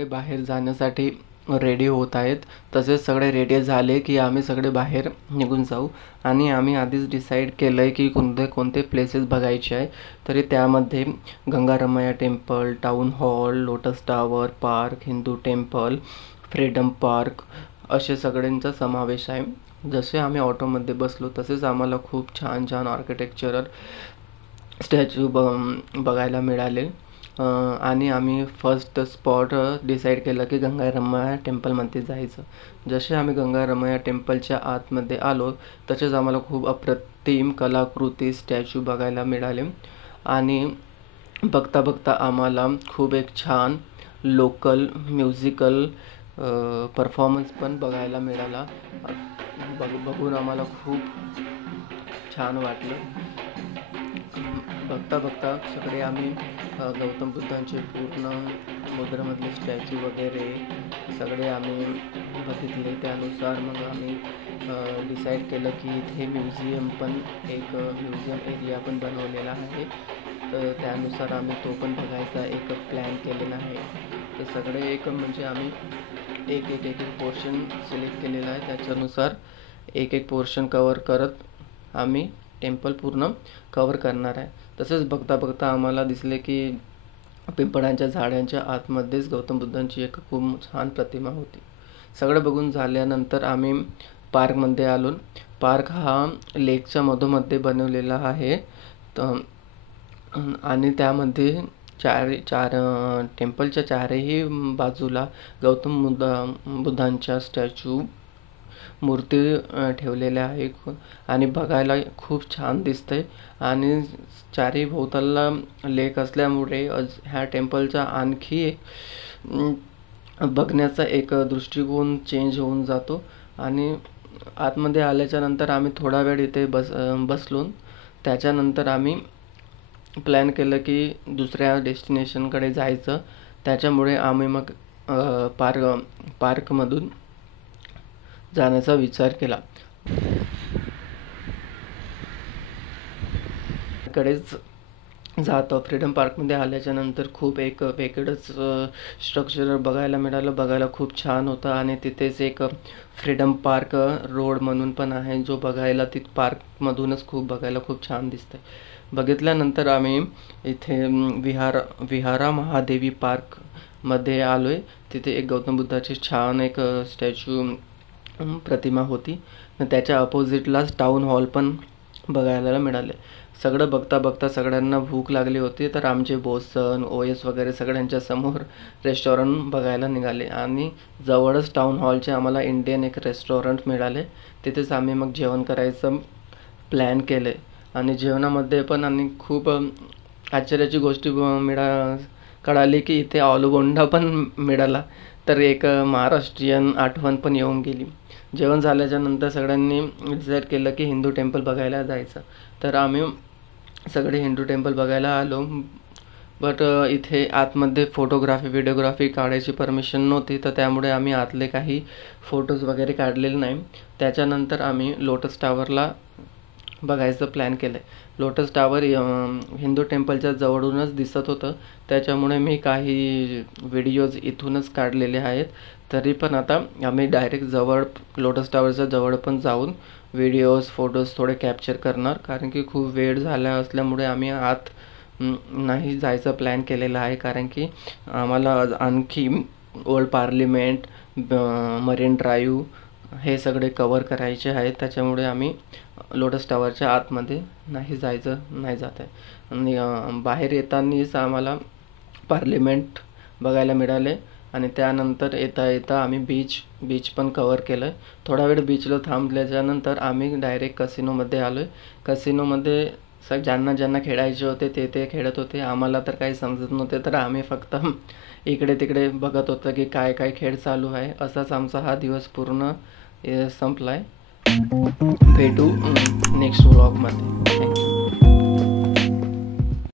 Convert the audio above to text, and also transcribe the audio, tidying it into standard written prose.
सगळे बाहेर जाण्यासाठी रेडी होत आहेत. तसेच सगळे रेडी झाले की आम्ही सगळे बाहेर निघून जाऊ. आणि आम्ही आधीच डिसाईड केलं आहे की कोणते कोणते प्लेसेस बघायचे आहे. तरी त्यामध्ये Gangaramaya temple, town hall, lotus tower, park, Hindu temple, freedom park असे सगळ्यांचा समावेश आहे. जसे आम्ही ऑटोमध्ये बसलो तसेच आम्हाला खूप छान छान आर्किटेक्चरल स्टॅच्यू बघायला मिळाले. आणि आम्ही फर्स्ट स्पॉट डिसाईड केलं की गंगारमैया टेम्पलमध्ये जायचं. जसे आम्ही गंगारमैया टेम्पलच्या आतमध्ये आलो तसेच आम्हाला खूप अप्रतिम कलाकृती स्टॅच्यू बघायला मिळाले. आणि बघता बघता आम्हाला खूप एक छान लोकल म्युझिकल परफॉर्मन्स पण बघायला मिळाला. बघून आम्हाला खूप छान वाटलं. बघता बघता सगळे आम्ही गौतम बुद्धांचे पूर्ण बुद्धामधले स्टॅच्यू वगैरे सगळे आम्ही बघितले. त्यानुसार मग आम्ही डिसाईड केलं की इथे म्युझियम पण एक म्युझियम एरिया पण बनवलेला आहे. तर त्यानुसार आम्ही तो पण बघायचा एक प्लॅन केलेला आहे. ते सगळे एक म्हणजे आम्ही एक एक एक एक पोर्शन सिलेक्ट केलेला आहे. त्याच्यानुसार एक एक पोर्शन कवर करत आम्ही टेम्पल पूर्ण कवर करणार आहे. तसेच बघता बघता आम्हाला दिसले की पिंपळांच्या झाडांच्या आतमध्येच गौतम बुद्धांची एक खूप छान प्रतिमा होती. सगळं बघून झाल्यानंतर आम्ही पार्कमध्ये आलो. पार्क हा लेकच्या मधोमध्ये बनवलेला आहे. आणि त्यामध्ये चार टेम्पलच्या चारही बाजूला गौतम बुद्धांच्या स्टॅच्यू मूर्ती ठेवलेल्या आहे. आणि बघायला खूप छान दिसतंय. आणि चारही भोवताला लेक असल्यामुळे ह्या टेम्पलचा आणखी एक बघण्याचा एक दृष्टिकोन चेंज होऊन जातो. आणि आतमध्ये आल्याच्या नंतर आम्ही थोडा वेळ इथे बसलो. त्याच्यानंतर आम्ही प्लॅन केलं की दुसऱ्या डेस्टिनेशनकडे जायचं. त्याच्यामुळे आम्ही मग पार्कमधून जाण्याचा विचार केला. कडेच जातो. फ्रीडम पार्कमध्ये आल्याच्या नंतर खूप एक वेगळंच स्ट्रक्चर बघायला मिळालं. बघायला खूप छान होतं. आणि तिथेच एक फ्रीडम पार्क रोड म्हणून पण आहे जो बघायला पार्कमधूनच बघायला खूप छान दिसतंय. बघितल्यानंतर आम्ही इथे विहारा महादेवी पार्कमध्ये आलोय. तिथे एक गौतम बुद्धाची छान एक स्टॅच्यू प्रतिमा होती. त्याच्या अपोजिटलाच टाउन हॉल पण बघायला मिळाले. सगळं बघता बघता सगळ्यांना भूक लागली होती. तर आमचे बोसन OS वगैरे सगळ्यांच्या समोर रेस्टॉरंट बघायला निघाले. आणि जवळच टाउन हॉलचे आम्हाला इंडियन एक रेस्टॉरंट मिळाले. तिथेच आम्ही मग जेवण करायचं प्लॅन केले. आणि जेवणामध्ये पण आणि खूप आश्चर्याची गोष्ट कळाली की इथे आलूबोंडा पण मिळाला. तर एक महाराष्ट्रीयन आठवण पण येऊन गेली. जेवण झाल्याच्या नंतर सगळ्यांनी डिसाईड केलं की हिंदू टेम्पल बघायला जायचं. तर आम्ही सगळे हिंदू टेम्पल बघायला आलो. बट इथे आतमध्ये व्हिडिओग्राफी काढायची परमिशन नव्हती. तर त्यामुळे आम्ही आतले काही फोटोज वगैरे काढलेले नाही. त्याच्यानंतर आम्ही लोटस टावरला बघायचं प्लॅन केलं. लोटस टावर हिंदू टेम्पलच्या जवळूनच दिसत होतं. त्याच्यामुळे मी काही व्हिडिओज इथूनच काढलेले आहेत. तरी पण आता आम्ही डायरेक्ट लोटस टावरच्या जवळ पण जाऊन व्हिडिओज फोटोज थोडे कॅप्चर करणार. कारण की खूप वेळ झाला असल्यामुळे आम्ही आत नाही जायचा प्लॅन केलेला आहे. कारण की आम्हाला आणखी ओल्ड पार्लिमेंट, मरीन ड्राईव्ह हे सगळे कवर करायचे आहेत. त्याच्यामुळे आम्ही लोटस टावरच्या आतमध्ये नाही जात आहे. आणि बाहेर येतानाच आम्हाला पार्लिमेंट बघायला मिळाले. आणि त्यानंतर येता आम्ही बीच पण कवर केलं. थोडा वेळ बीचला थांबल्याच्यानंतर आम्ही डायरेक्ट कसिनोमध्ये आलो आहे. कसिनोमध्ये ज्यांना खेळायचे होते ते खेळत होते. आम्हाला तर काही समजत नव्हते. तर आम्ही फक्त इकडे तिकडे बघत होतो की काय काय खेळ चालू आहे. असाच आमचा हा दिवस पूर्ण संपला आहे. भेटू नेक्स्ट व्लॉगमध्ये.